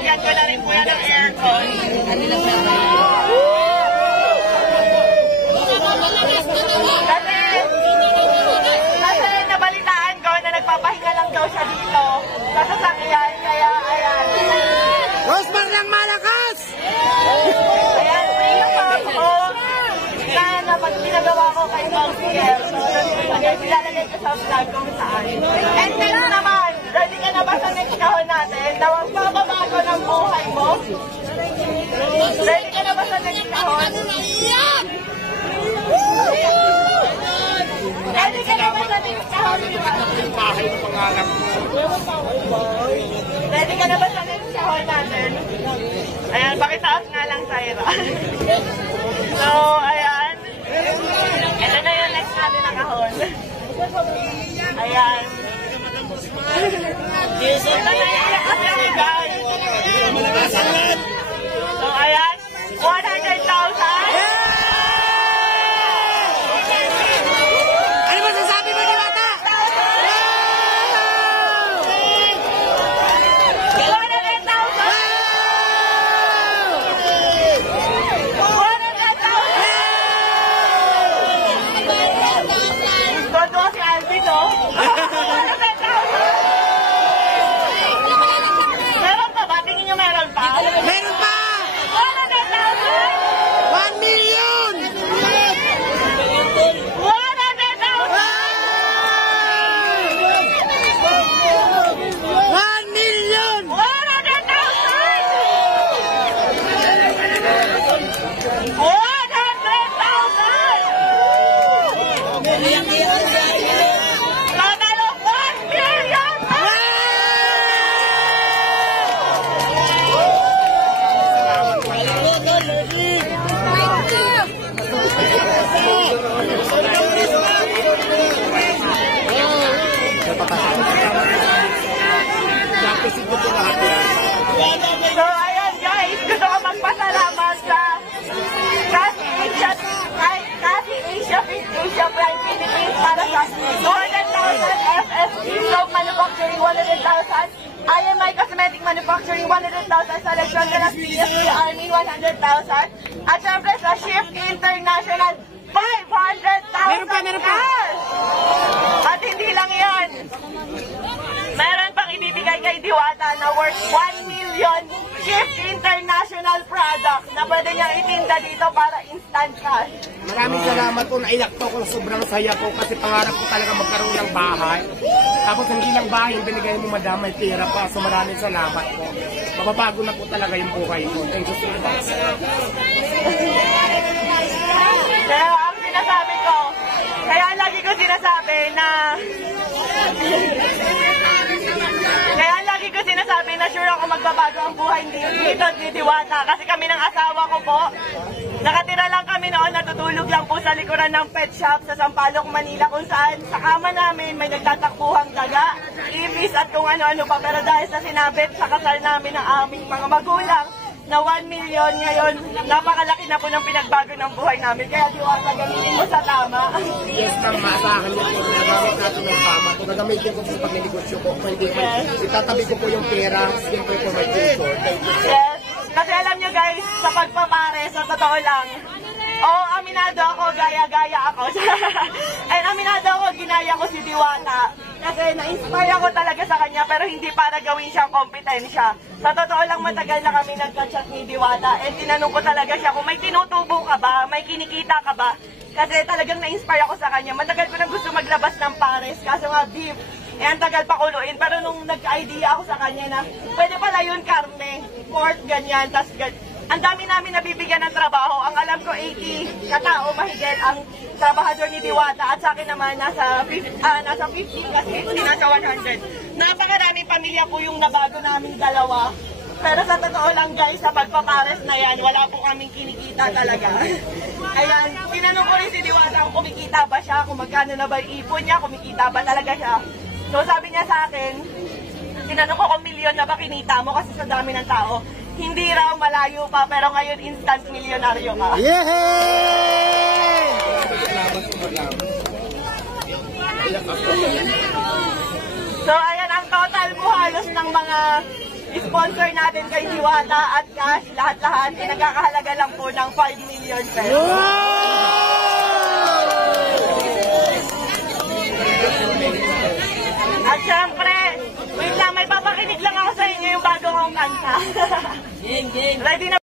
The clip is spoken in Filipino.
Lalagyan ko na rin po yan ng aircon. Kasi nabalitaan ko na nagpapahinga lang daw siya dito sa sasakyan, kaya ayan. Rosmar ng malakas! Ayan, pinapap ko na pag pinagawa ko kay Mousier. So, ilalagay ko sa vlog kung saan. And then naman, ready ka na ba sa next kahon natin? Na magbabago ng buhay mo? Ready ka na ba sa next kahon? Ready ka na ba sa next kahon? Ready ka na ba sa next kahon natin? Ayan, pakitaas nga lang, Syra. So, ayan. Ito na yung next natin na kahon. Ayan. Ito na yung kasi guys. So, ayan. 100,000. Ano masasabi mo, Diwata? 100,000. Todo si Alvin, no? 100,000. Meron pa ba? Tingin nyo meron pa? Meron pa! 100,000. 1 million! 1 million! 100,000. So, ayan guys, gusto ko magpasalamat sa Asia Prime Philippines para sa 200,000 FSC Soap Manufacturing 100,000, IMI Cosmetic Manufacturing 100,000, sa Legion de las PSP Army 100,000, at syempre sa Shift International 500,000. Meron pa! At hindi lang yan. Meron pang ibibigay kay Diwata na worth 1 million Shift International product na pwede niyang itinda dito para instant cash. Maraming salamat po, naiyak po ako, sobrang saya po kasi pangarap ko talaga magkaroon ng bahay. Tapos hindi lang bahay, yung binigay mo madam, may pera pa. So maraming salamat po. Mababago na po talaga yung buhay ko. Thank you so much. Kaya ang sinasabi ko, kaya lagi ko sinasabi na sure ako magbabago ang buhay dito ni Diwata. Kasi kami ng asawa ko po, nakatira lang kami noon, natutulog lang po sa likuran ng pet shop sa Sampaloc, Manila, kung saan sa kama namin may nagtatakbuhang daga, ibis at kung ano-ano pa. Pero dahil sa sinabit sa kasal namin ng aming mga magulang, na 1 million ngayon, napakalaki na po ng pinagbago ng buhay namin. Kaya Diwata, gamitin mo sa tama. Yes, ma'am, maasahan niyo po. Nagamit natin ng tama ko. Nagamitin ko po sa pagnegosyo ko. Hindi ko, itatabi ko po yung pera. Siyempre po may future. Yes. Kasi alam nyo guys, sa pagpapare, sa totoo lang, aminado ako, gaya-gaya ako. And aminado ako, ginaya ko si Diwata. Kasi na-inspire ako talaga sa kanya, pero hindi para gawin siyang kompetensya. Sa totoo lang, matagal na kami nagka-chat ni Diwata. And tinanong ko talaga siya kung may tinutubo ka ba, may kinikita ka ba. Kasi talagang na-inspire ako sa kanya. Matagal ko nang gusto maglabas ng pares, kaso nga beef. Eh, ang tagal pakuluin. Pero nung nagka-idea ako sa kanya na, pwede pala yun karne, pork, ganyan, tas ang dami namin nabibigyan ng trabaho. Ang alam ko, 80 katao mahigit ang trabahador ni Diwata. At sa akin naman, nasa 50 kasi hindi nasa 100. Napakaraming pamilya po yung nabago namin dalawa. Pero sa totoo lang guys, sa pagpapares na yan, wala po kaming kinikita talaga. Ayan, tinanong ko rin si Diwata kung kumikita ba siya, kung magkano na ba yung ipon niya, kumikita ba talaga siya. So sabi niya sa akin, tinanong ko kung milyon na ba kinita mo kasi sa dami ng tao. Hindi raw, malayo pa, pero ngayon instant milyonaryo ka. Yehey! So ayan, ang total mo halos ng mga sponsor natin kay Diwata at cash, lahat-lahat, ay nagkakahalaga lang po ng 5 million pesos. At syempre, wait lang, may papakinig lang ako sa inyo yung bago kong kanta. Ready na